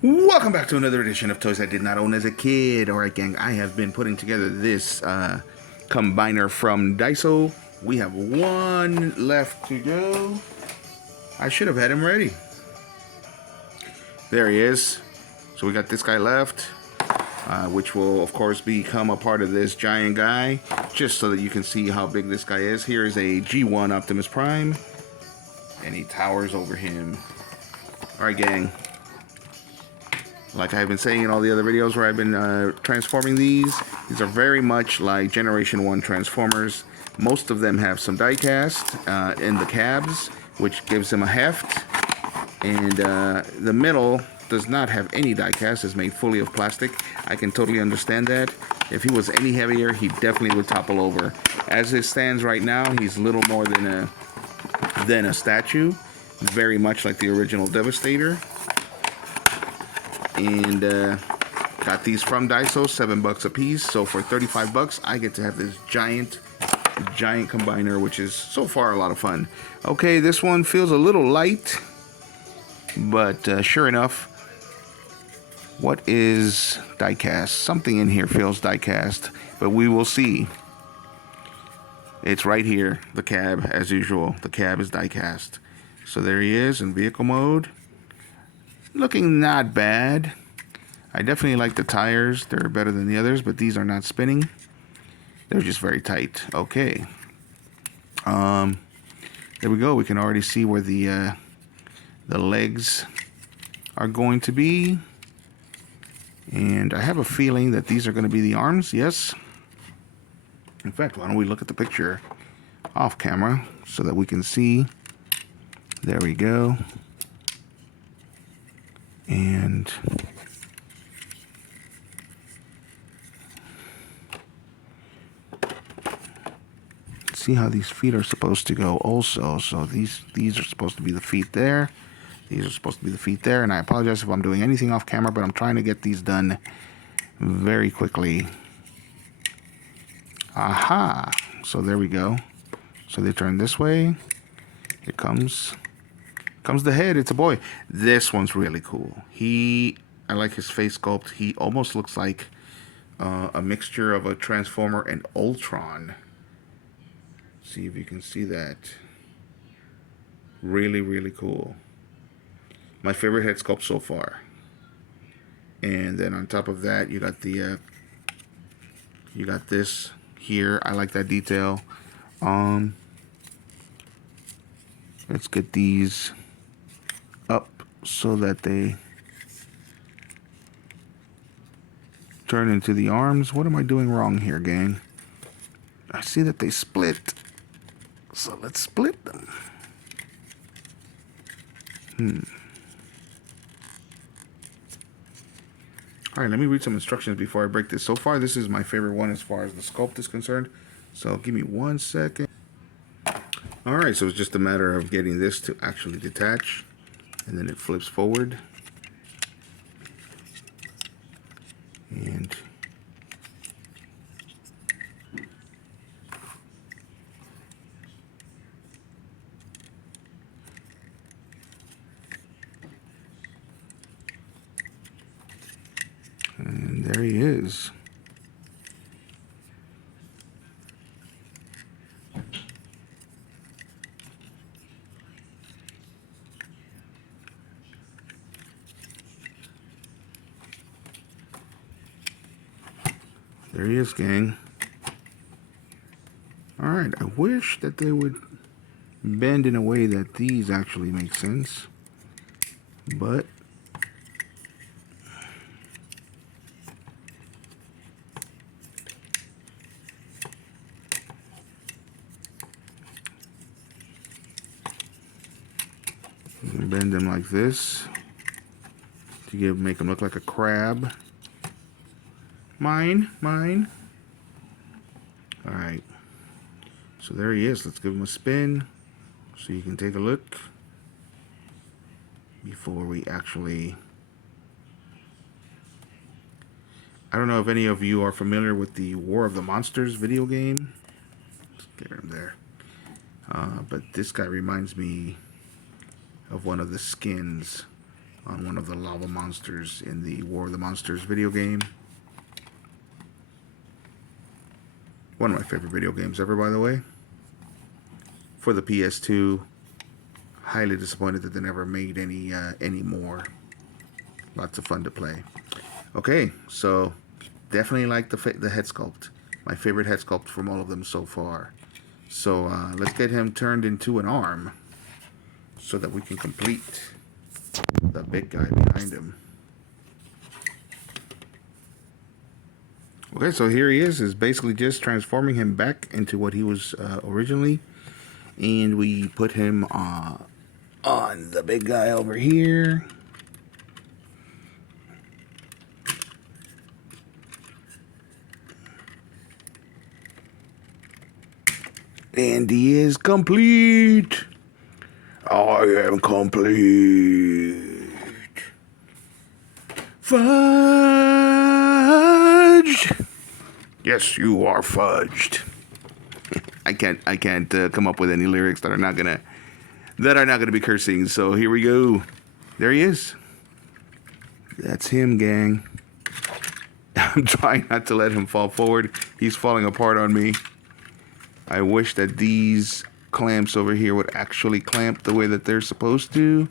Welcome back to another edition of Toys I Did Not Own as a Kid. Alright, gang, I have been putting together this combiner from Daiso. We have one left to go. I should have had him ready. There he is. So we got this guy left, which will, of course, become a part of this giant guy, just so that you can see how big this guy is. Here is a G1 Optimus Prime, and he towers over him. Alright, gang. Like I've been saying in all the other videos where I've been transforming these are very much like Generation 1 Transformers. Most of them have some die-cast in the cabs, which gives them a heft. And the middle does not have any die-cast. It's made fully of plastic. I can totally understand that. If he was any heavier, he definitely would topple over. As it stands right now, he's little more than a statue. Very much like the original Devastator. And got these from Daiso, $7 a piece. So for $35, I get to have this giant combiner, which is so far a lot of fun. Okay, this one feels a little light, but sure enough, what is diecast? Something in here feels diecast, but we will see. It's right here, the cab, as usual. The cab is diecast. So there he is in vehicle mode. Looking not bad. I definitely like the tires. They're better than the others, but these are not spinning. They're just very tight. Okay. There we go. We can already see where the legs are going to be. And I have a feeling that these are going to be the arms. Yes. In fact, why don't we look at the picture off camera so that we can see. There we go. And see how these feet are supposed to go also. So these are supposed to be the feet there. These are supposed to be the feet there. And I apologize if I'm doing anything off camera, but I'm trying to get these done very quickly. Aha! So there we go. So they turn this way. Here comes the head. It's a boy. This one's really cool. I like his face sculpt. He almost looks like a mixture of a Transformer and Ultron. See if you can see that. Really, really cool. My favorite head sculpt so far. And then on top of that, you got you got this here. I like that detail. Let's get these up so that they turn into the arms. What am I doing wrong here, gang? I see that they split. So let's split them. Alright, let me read some instructions before I break this. So far, this is my favorite one as far as the sculpt is concerned. So give me 1 second. Alright, so it's just a matter of getting this to actually detach. And then it flips forward. And there he is. There he is, gang. Alright, I wish that they would bend in a way that these actually make sense. But bend them like this to make them look like a crab. Mine. Alright. So there he is. Let's give him a spin so you can take a look before we actually... I don't know if any of you are familiar with the War of the Monsters video game. Let's get him there. But this guy reminds me of one of the skins on one of the lava monsters in the War of the Monsters video game. One of my favorite video games ever, by the way. For the PS2. Highly disappointed that they never made any more. Lots of fun to play. Okay, so definitely like the head sculpt. My favorite head sculpt from all of them so far. So let's get him turned into an arm so that we can complete the big guy behind him. Okay, so here he is basically just transforming him back into what he was originally. And we put him on the big guy over here. And he is complete. I am complete. Fudged. Yes, you are fudged. I can't come up with any lyrics that are not gonna be cursing. So here we go. There he is. That's him, gang. I'm trying not to let him fall forward. He's falling apart on me. I wish that these clamps over here would actually clamp the way that they're supposed to.